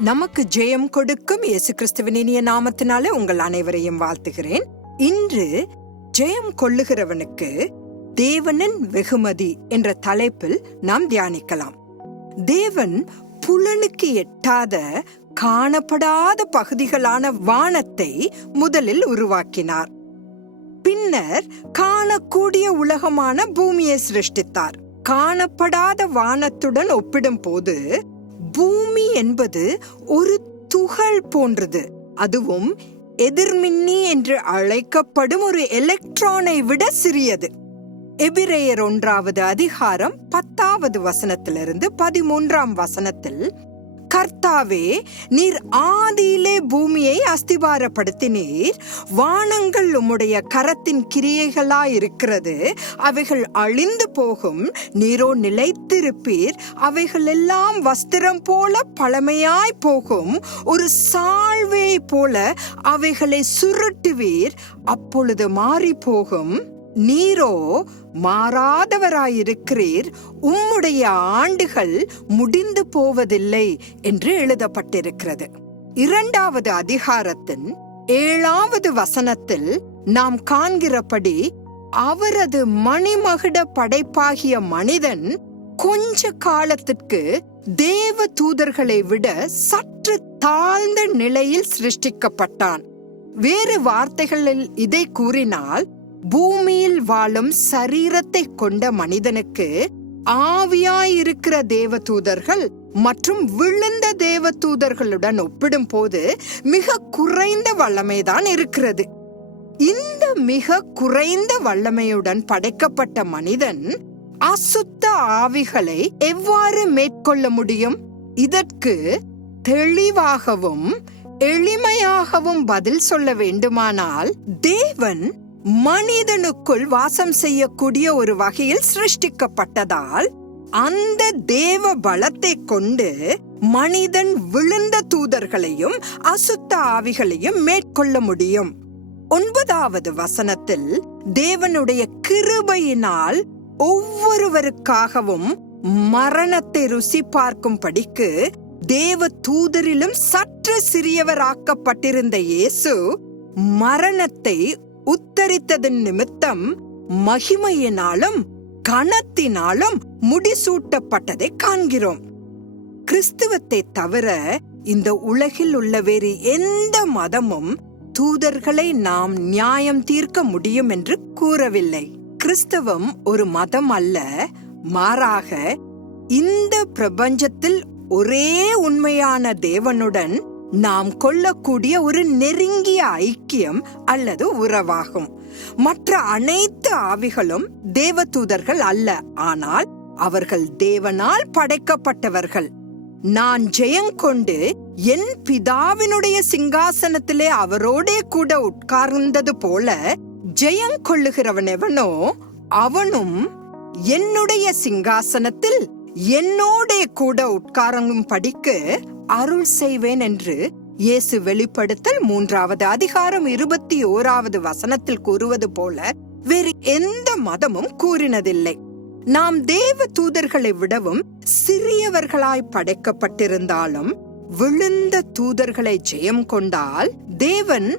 நமக்கு ஜெயம் கொடுக்கும் இயேசு கிறிஸ்துவின் இனிய நாமத்தினாலே உங்கள் அனைவரையும் வாழ்த்துகிறேன். இன்று ஜெயம் கொள்ளுகிறவனுக்கு தேவனின் வெகுமதி என்ற தலைப்பில் நாம் தியானிக்கலாம். தேவன் புலனுக்கு எட்டாத காணப்படாத பகுதிகளான வானத்தை முதலில் உருவாக்கினார். பின்னர் காணக்கூடிய உலகமான பூமியை சிருஷ்டித்தார். காணப்படாத வானத்துடன் ஒப்பிடும்போது பூமி என்பது ஒரு துகள் போன்றது. அதுவும் எதிர்மின்னி என்று அழைக்கப்படும் ஒரு எலக்ட்ரானை விட சிறியது. எபிரேயர் ஒன்றாவது அதிகாரம் பத்தாவது வசனத்திலிருந்து பதிமூன்றாம் வசனத்தில் கர்த்தாவே நீர் ஆதியிலே பூமியை அஸ்திபாரப்படுத்தினீர். வானங்கள் உம்முடைய கரத்தின் கிரியைகளாயிருக்கிறது. அவைகள் அழிந்து போகும். நீரோ நிலைத்திருப்பீர். அவைகள் எல்லாம் வஸ்திரம் போல பழமையாய் போகும். ஒரு சாழ்வை போல அவைகளை சுருட்டுவீர். அப்பொழுது மாறி போகும் நீரோ மாறாதவராயிருக்கிறீர். உம்முடைய ஆண்டுகள் முடிந்து போவதில்லை என்று எழுதப்பட்டிருக்கிறது. இரண்டாவது அதிகாரத்தின் ஏழாவது வசனத்தில் நாம் காண்கிறபடி அவரது மணிமகுட படைப்பாகிய மனிதன் கொஞ்ச காலத்திற்கு தேவ தூதர்களை விட சற்று தாழ்ந்த நிலையில் சிருஷ்டிக்கப்பட்டான். வேறு வார்த்தைகளில் இதை கூறினால் பூமியில் வாழும் சரீரத்தை கொண்ட மனிதனுக்கு ஆவியாயிருக்கிற தேவதூதர்கள் மற்றும் விழுந்த தேவதூதர்களுடன் ஒப்பிடும்போது மிக குறைந்த வல்லமைதான் இருக்கிறது. இந்த மிக குறைந்த வல்லமையுடன் படைக்கப்பட்ட மனிதன் அசுத்த ஆவிகளை எவ்வாறு மேற்கொள்ள முடியும்? இதற்கு தெளிவாகவும் எளிமையாகவும் பதில் சொல்ல வேண்டுமானால் தேவன் மனிதனுக்குள் வாசம் செய்யக்கூடிய ஒரு வகையில் சிருஷ்டிக்கப்பட்டதால் அந்த தேவ பலத்தை கொண்டு மனிதன் விழுந்த தூதர்களையும் அசுத்த ஆவிகளையும் மேற்கொள்ள முடியும். ஒன்பதாவது வசனத்தில் தேவனுடைய கிருபையினால் ஒவ்வொருவருக்காகவும் மரணத்தை ருசி பார்க்கும்படிக்கு தேவ தூதரிலும் சற்று சிறியவராக்கப்பட்டிருந்த இயேசு மரணத்தை உத்தரித்ததன் நிமித்தம் மகிமையினாலும் கனத்தினாலும் முடிசூட்டப்பட்டதை காண்கிறோம். கிறிஸ்துவத்தை தவிர இந்த உலகில் உள்ள வேறு எந்த மதமும் தூதர்களை நாம் நியாயம் தீர்க்க முடியும் என்று கூறவில்லை. கிறிஸ்தவம் ஒரு மதம் அல்ல மாறாக இந்த பிரபஞ்சத்தில் ஒரே உண்மையான தேவனுடன் நாம் கொள்ளக்கூடிய ஒரு நெருங்கிய ஐக்கியம் அல்லது உறவாகும். மற்ற அனைத்து ஆவிகளும் தேவதூதர்கள் அல்ல ஆனால் அவர்கள் தேவனால் படைக்கப்பட்டவர்கள். நான் ஜெயங்கொண்டு என் பிதாவினுடைய சிங்காசனத்திலே அவரோடே கூட உட்கார்ந்தது போல ஜெயங்கொள்ளுகிறவன் எவனோ அவனும் என்னுடைய சிங்காசனத்தில் என்னோடே கூட உட்காரங்கும் படிக்கு அருள் செய்வேன் என்று இயேசு வெளிப்படுத்தல் மூன்றாவது அதிகாரம் இருபத்தி ஓராவது வசனத்தில் கூறுவது போல வேறு எந்த மதமும் கூறினதில்லை. நாம் தேவ தூதர்களை விடவும் சிறியவர்களாய் படைக்கப்பட்டிருந்தாலும் விழுந்த தூதர்களை ஜெயம் கொண்டால் தேவன்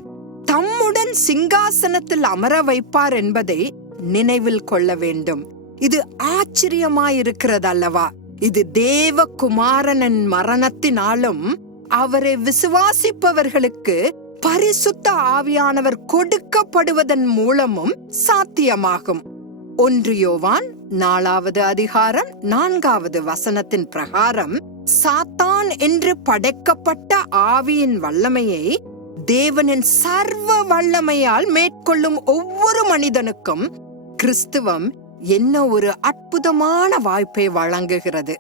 தம்முடன் சிங்காசனத்தில் அமர வைப்பார் என்பதை நினைவில் கொள்ள வேண்டும். இது ஆச்சரியமாயிருக்கிறது அல்லவா இது தேவகுமாரனின் மரணத்தினாலும் அவரை விசுவாசிப்பவர்களுக்கு பரிசுத்த ஆவியானவர் கொடுக்கப்படுவதன் மூலமும் சாத்தியமாகும். ஒன்று யோவான் நாலாவது அதிகாரம் நான்காவது வசனத்தின் பிரகாரம் சாத்தான் என்று படைக்கப்பட்ட ஆவியின் வல்லமையை தேவனின் சர்வ வல்லமையால் மேற்கொள்ளும் ஒவ்வொரு மனிதனுக்கும் கிறிஸ்துவம் என்ன ஒரு அற்புதமான வாய்ப்பை வழங்குகிறது.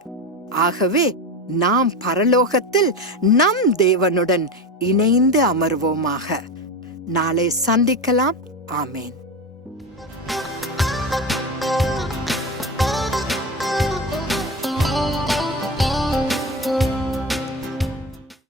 ஆகவே நாம் பரலோகத்தில் நம் தேவனுடன் இணைந்து அமர்வோமாக. நாளை சந்திக்கலாம். ஆமேன்.